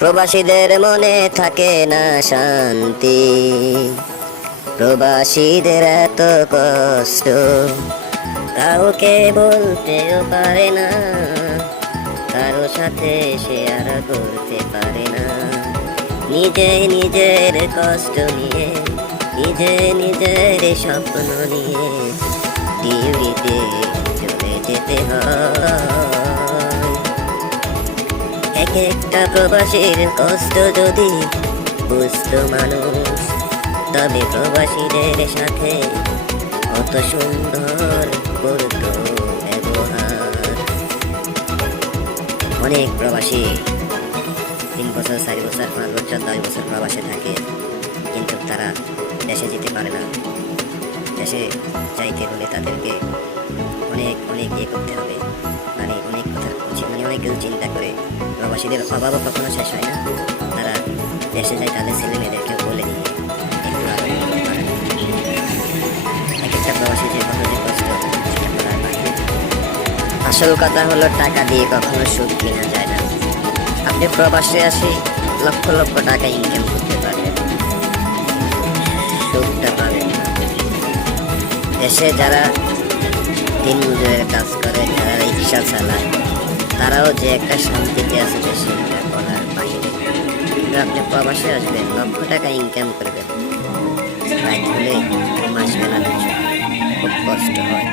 প্রবাসীদের মনে থাকে না শান্তি, প্রবাসীদের এত কষ্ট কাউকে বলতেও পারে না, কারো সাথে শেয়ার করতে পারে না। নিজে নিজের কষ্ট নিয়ে, নিজে নিজের স্বপ্ন নিয়ে ডিউটিতে চলে যেতে হয়। এক একটা প্রবাসীর কষ্ট যদি বুঝতো মানুষ, তবে প্রবাসীদের সাথে কত সুন্দর করতো ব্যবহার। অনেক প্রবাসী 3 বছর, 4 বছর, 5 বছর, 10 বছর প্রবাসে থাকে, কিন্তু তারা দেশে যেতে পারে না। দেশে যাইতে হলে তাদেরকে অনেক অনেক ইয়ে করতে হবে, মানে অনেক কথা, মানে অনেক কিছু চিন্তা করে। প্রবাসীদের অভাবও কখনো শেষ হয় না। তারা দেশে যায়, তাদের ছেলে মেয়েদেরকে বলে নিয়ে একটু আরো পারে না। এক একটা প্রবাসী যে কত যে কষ্ট, সেটা বলার বাইরে। আসল কথা হলো, টাকা দিয়ে কখনো সুখ কেনা যায় না। আপনি প্রবাসে আসি লক্ষ লক্ষ টাকা ইনকাম করতে পারবেন, সুখটা পাবেন না। দেশে যারা দিন মজুরের কাজ করে, যারা রিক্সা চালায়, তারাও যে একটা শান্তিতে আছে দেশে, এটা বলার বাইরে। কিন্তু আপনি প্রবাসে আসবেন, লক্ষ টাকা ইনকাম করবেন, রাত হলে ঘুম আসবে না, খুব কষ্ট হয়।